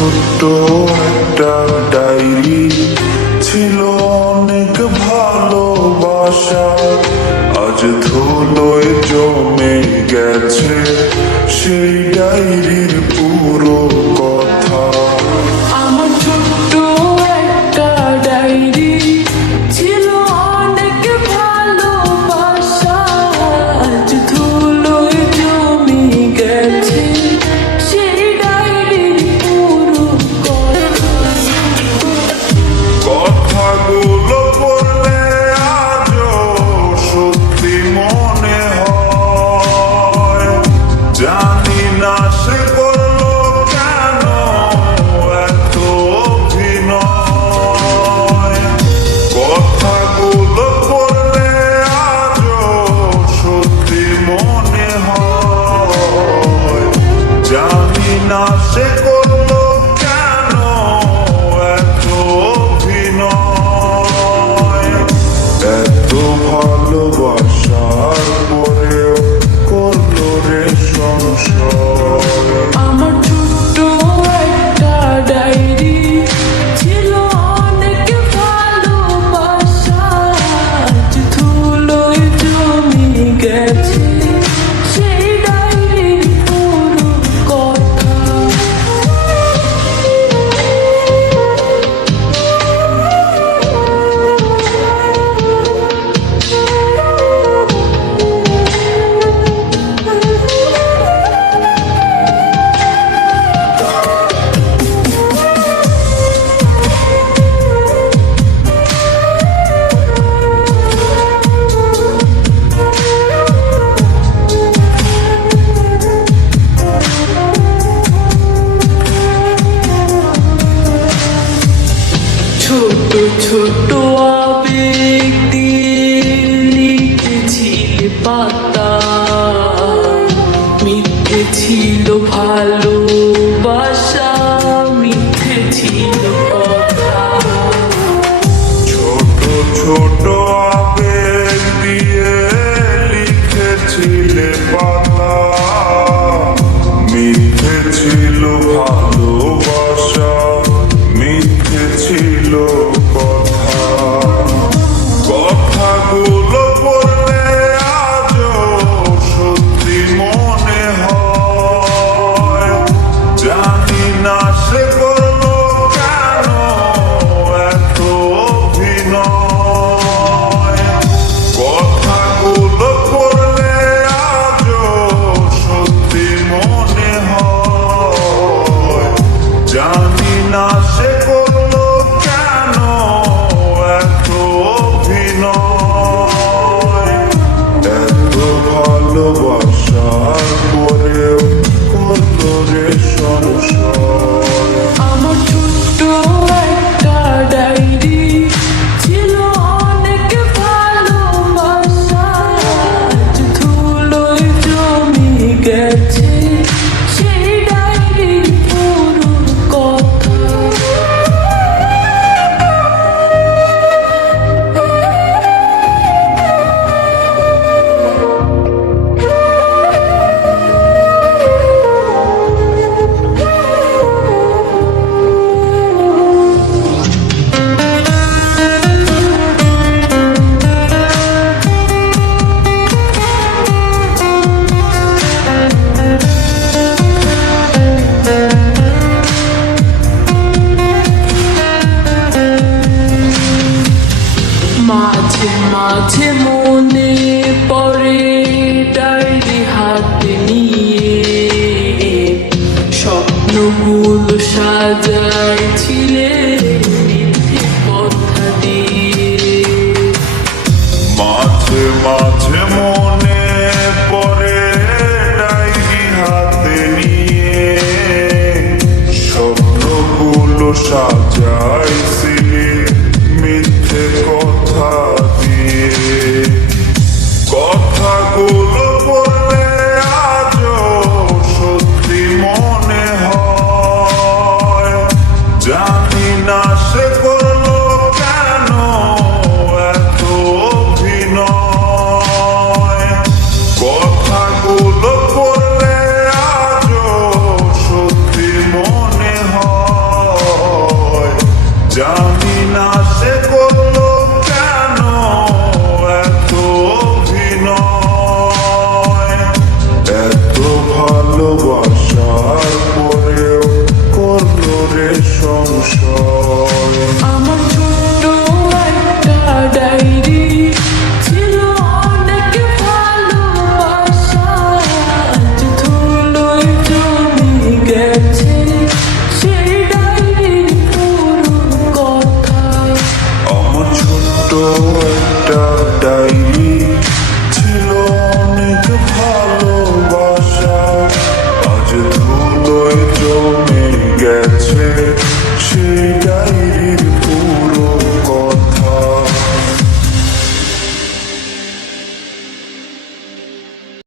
ছোট্ট একটা ডায়েরি ছিল অনেক ভালোবাসা, আজ ধুলোয় জমে গেছে সেই ডায়েরির পুরো কথা। আমার ছোট্ট একটা ডায়েরি ছিল অনেক ভালোবাসা, আজ ধুলোয় জমে গেছে সেই ডায়েরির পুরো কথা। কথাগুলো পড়লে আজও সত্যি মনে হয়, জানি না সে করলো কেন এত অভিনয়। কথাগুলো পড়লে আজও সত্যি মনে হয়, জানি না সে করলো কেন এত অভিনয়। এত ভালোবাসার পরেও করলো রে সংশয়। আমার ছোট্ট একটা ডায়েরি ছিল অনেক ভালোবাসা, আজ ধুলোয় জমে গেছে সেই ডায়েরির পুরো কথা। ছোট ছোট আবেগ দিয়ে লিখেছিল পাতা, মিথ্যে ছিল ভালোবাসা, মিথ্যে ছিল কথা। ছোট ছোট আবেগ দিয়ে লিখেছিলে পাতা, মিথ্যে ছিল ভালোবাসা, মিথ্যে ছিল কথা। কথাগুলো পড়লে আজও সত্যি মনে হয়, জানি না সে করলো কেন এত অভিনয়। কথাগুলো পড়লে আজও সত্যি মনে হয়, জানি না সে করলো কেন এত অভিনয়। এত ভালোবাসার পরেও করলো রে সংশয়। আমার ছোট্ট একটা ডায়েরি ছিল অনেক ভালোবাসা, আজ ধুলোয় জমে গেছে সেই ডায়েরির পুরো কথা। মাঝে মাঝে মনে পড়ে ডায়েরি হাতে নিয়ে, স্বপ্নগুলো সাজাইছিলে মিথ্যে কথা দিয়ে। মাঝে মাঝে মনে পড়ে ডায়েরি হাতে নিয়ে, স্বপ্নগুলো সাজাইছিলে